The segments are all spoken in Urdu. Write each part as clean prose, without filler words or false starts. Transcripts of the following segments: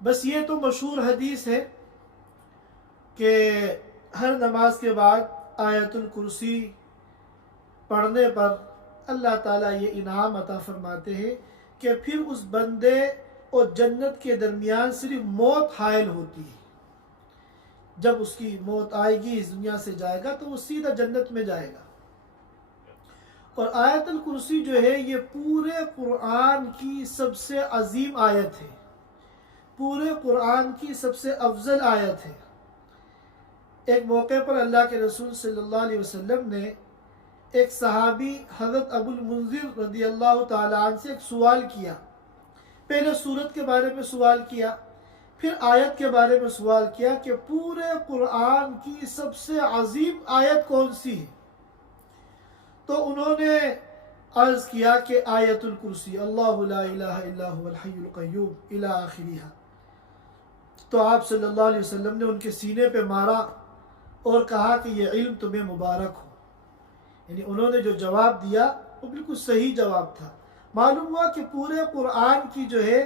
بس یہ تو مشہور حدیث ہے کہ ہر نماز کے بعد آیت الکرسی پڑھنے پر اللہ تعالیٰ یہ انعام عطا فرماتے ہیں کہ پھر اس بندے اور جنت کے درمیان صرف موت حائل ہوتی ہے. جب اس کی موت آئے گی، اس دنیا سے جائے گا، تو وہ سیدھا جنت میں جائے گا. اور آیت الکرسی جو ہے یہ پورے قرآن کی سب سے عظیم آیت ہے، پورے قرآن کی سب سے افضل آیت ہے. ایک موقع پر اللہ کے رسول صلی اللہ علیہ وسلم نے ایک صحابی حضرت ابو المنذر رضی اللہ تعالیٰ عنہ سے ایک سوال کیا. پہلے سورت کے بارے میں سوال کیا، پھر آیت کے بارے میں سوال کیا کہ پورے قرآن کی سب سے عظیم آیت کون سی ہے. تو انہوں نے عرض کیا کہ آیت الکرسی، اللہ لا الہ الا هو الحی القیوم الی آخرہ. تو آپ صلی اللہ علیہ وسلم نے ان کے سینے پہ مارا اور کہا کہ یہ علم تمہیں مبارک ہو. یعنی انہوں نے جو جواب دیا وہ بالکل صحیح جواب تھا. معلوم ہوا کہ پورے قرآن کی جو ہے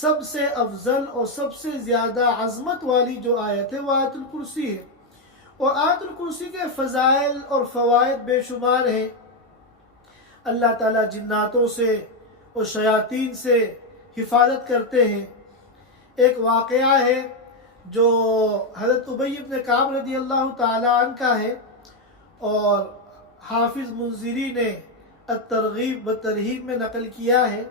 سب سے افضل اور سب سے زیادہ عظمت والی جو آیت ہے وہ آیت الکرسی ہے. اور آیت الکرسی کے فضائل اور فوائد بے شمار ہیں. اللہ تعالیٰ جناتوں سے اور شیاطین سے حفاظت کرتے ہیں. ایک واقعہ ہے جو حضرت ابی بن کعب رضی اللہ تعالیٰ عنہ کا ہے، اور حافظ منذری نے الترغیب و ترہیب میں نقل کیا ہے،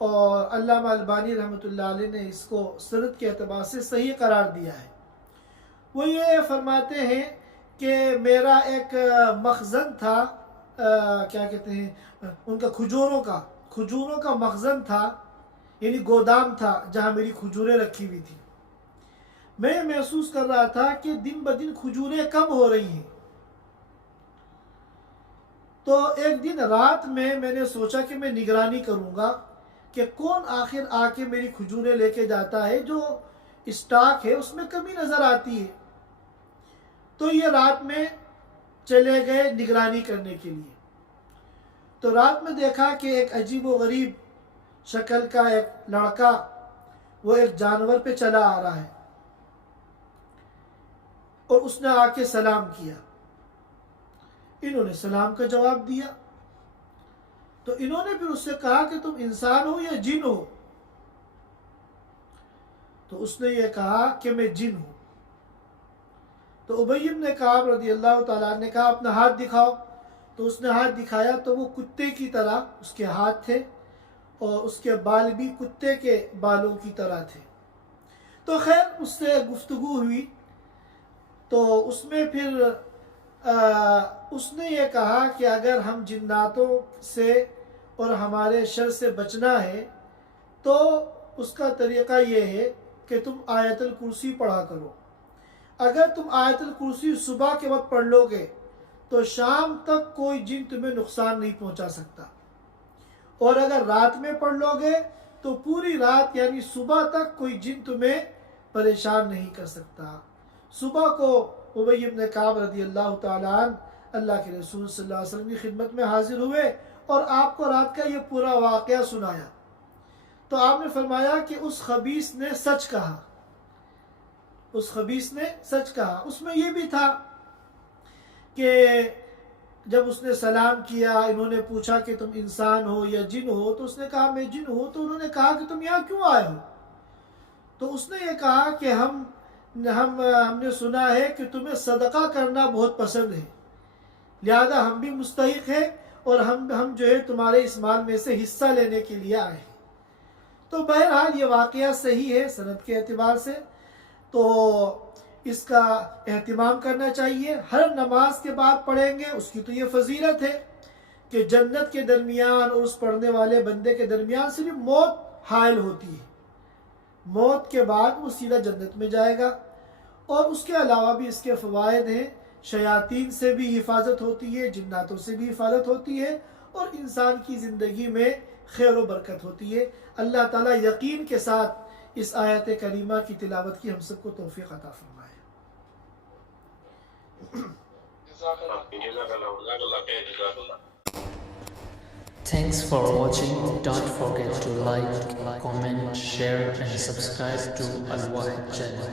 اور علامہ البانی رحمۃ اللہ علیہ نے اس کو سند کے اعتبار سے صحیح قرار دیا ہے. وہ یہ فرماتے ہیں کہ میرا ایک مخزن تھا، کیا کہتے ہیں ان کا کھجوروں کا مخزن تھا، یعنی گودام تھا جہاں میری کھجوریں رکھی ہوئی تھی. میں محسوس کر رہا تھا کہ دن بدن کھجوریں کم ہو رہی ہیں. تو ایک دن رات میں نے سوچا کہ میں نگرانی کروں گا کہ کون آخر آ کے میری کھجوریں لے کے جاتا ہے، جو اسٹاک ہے اس میں کمی نظر آتی ہے. تو یہ رات میں چلے گئے نگرانی کرنے کے لیے. تو رات میں دیکھا کہ ایک عجیب و غریب شکل کا ایک لڑکا وہ ایک جانور پہ چلا آ رہا ہے، اور اس نے آ کے سلام کیا. انہوں نے سلام کا جواب دیا. تو انہوں نے پھر اس سے کہا کہ تم انسان ہو یا جن ہو؟ تو اس نے یہ کہا کہ میں جن ہوں. تو ابی بن کعب رضی اللہ تعالیٰ عنہ نے کہا اپنا ہاتھ دکھاؤ. تو اس نے ہاتھ دکھایا تو وہ کتے کی طرح اس کے ہاتھ تھے، اور اس کے بال بھی کتے کے بالوں کی طرح تھے. تو خیر اس سے گفتگو ہوئی. تو اس میں پھر اس نے یہ کہا کہ اگر ہم جناتوں سے اور ہمارے شر سے بچنا ہے تو اس کا طریقہ یہ ہے کہ تم آیت الکرسی پڑھا کرو. اگر تم آیت الکرسی صبح کے وقت پڑھ لو گے تو شام تک کوئی جن تمہیں نقصان نہیں پہنچا سکتا، اور اگر رات میں پڑھ لو گے تو پوری رات یعنی صبح تک کوئی جن تمہیں پریشان نہیں کر سکتا. صبح کو ابی بن کعب رضی اللہ تعالیٰ عنہ اللہ کے رسول صلی اللہ علیہ وسلم کی خدمت میں حاضر ہوئے اور آپ کو رات کا یہ پورا واقعہ سنایا. تو آپ نے فرمایا کہ اس خبیث نے سچ کہا، اس خبیث نے سچ کہا. اس میں یہ بھی تھا کہ جب اس نے سلام کیا، انہوں نے پوچھا کہ تم انسان ہو یا جن ہو؟ تو اس نے کہا میں جن ہوں. تو انہوں نے کہا کہ تم یہاں کیوں آئے ہو؟ تو اس نے یہ کہا کہ ہم نے سنا ہے کہ تمہیں صدقہ کرنا بہت پسند ہے، لہذا ہم بھی مستحق ہیں، اور ہم جو ہے تمہارے اس مال میں سے حصہ لینے کے لیے آئے ہیں. تو بہرحال یہ واقعہ صحیح ہے سند کے اعتبار سے، تو اس کا اہتمام کرنا چاہیے. ہر نماز کے بعد پڑھیں گے. اس کی تو یہ فضیلت ہے کہ جنت کے درمیان اور اس پڑھنے والے بندے کے درمیان صرف موت حائل ہوتی ہے. موت کے بعد وہ سیدھا جنت میں جائے گا. اور اس کے علاوہ بھی اس کے فوائد ہیں. شیاطین سے بھی حفاظت ہوتی ہے، جناتوں سے بھی حفاظت ہوتی ہے، اور انسان کی زندگی میں خیر و برکت ہوتی ہے. اللہ تعالیٰ یقین کے ساتھ اس آیت کریمہ کی تلاوت کی ہم سب کو توفیق عطا فرمائے. جزاک اللہ خیر، جزاک اللہ. Thanks for watching. Don't forget to like, comment, share and subscribe to Al Wahid channel.